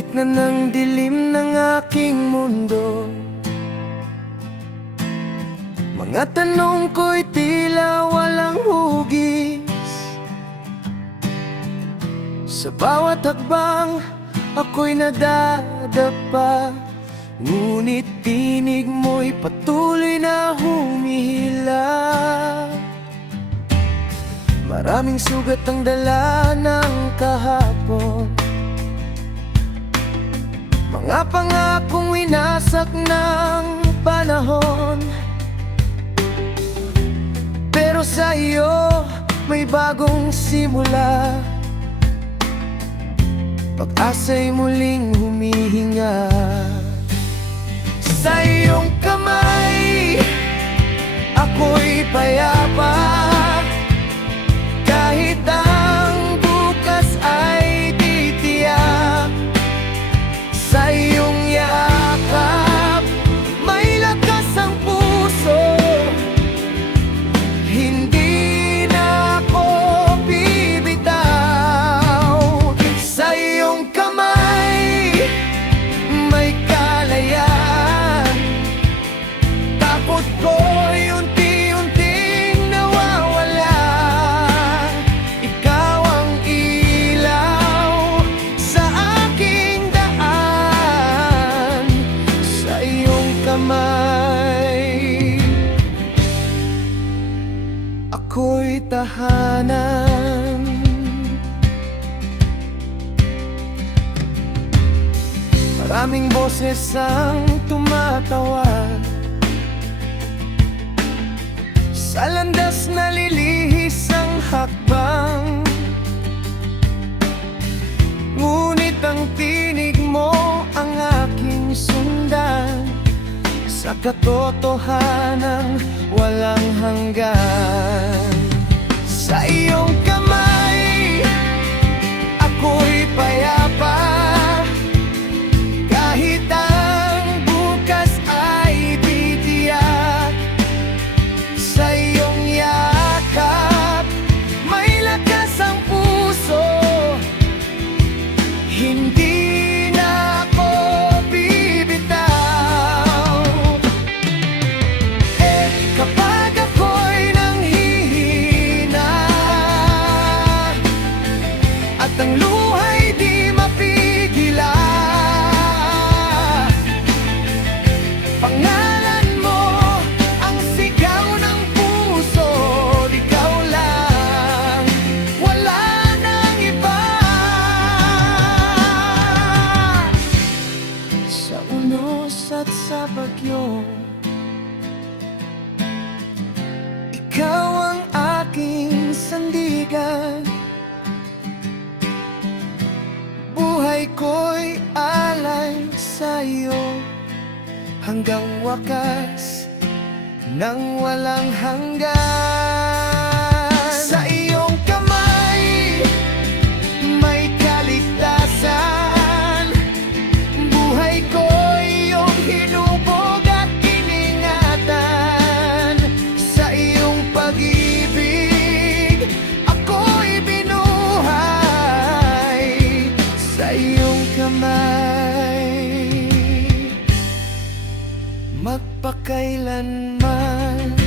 gitna ng dilim ng aking mundo. Mga tanong ko'y tila walang hugis. Sa bawat hakbang ako'y nadadapa, ngunit tinig mo'y patuloy na humihila. Maraming sugat ang dala ng kahapon, mga pangakong winasak ng panahon. Pero sa iyo may bagong simula, pag-asa'y muling humihinga. Sa iyong kamay ako'y payapa, kahit ang bukas ay titiyak. Sa iyong yakap may lakas ang puso, hindi na ako bibitaw. Sa iyong kamay may kalayaan, takot ko'y unti-unting nawawala. Ikaw ang ilaw sa aking daan. Sa iyong kamay ako'y tahanan. Maraming boses ang tumatawag, sa landas nalilihis ang hakbang. Ngunit ang tinig mo ang aking sundan, sa katotohanang walang hanggan. Sa iyong kamay ako'y payapa, kahit ang bukas ay titiyak. Sa iyong yakap may lakas ang puso, hindi na ako bibitaw. Kapag ako'y nanghihina at ang luha'y di mapigila, pangalan mo ang sigaw ng puso. Ikaw lang, wala nang iba. Sa unos at sa bagyo, ikaw ang aking sandigan. Buhay ko'y alay sa iyo, hanggang wakas nang walang hanggan. Sa iyong kamay may kaligtasan, buhay ko'y iyong hinubog at iningatan. Sa iyong pag-ibig ako'y binuhay, sa iyong kamay magpakailanman.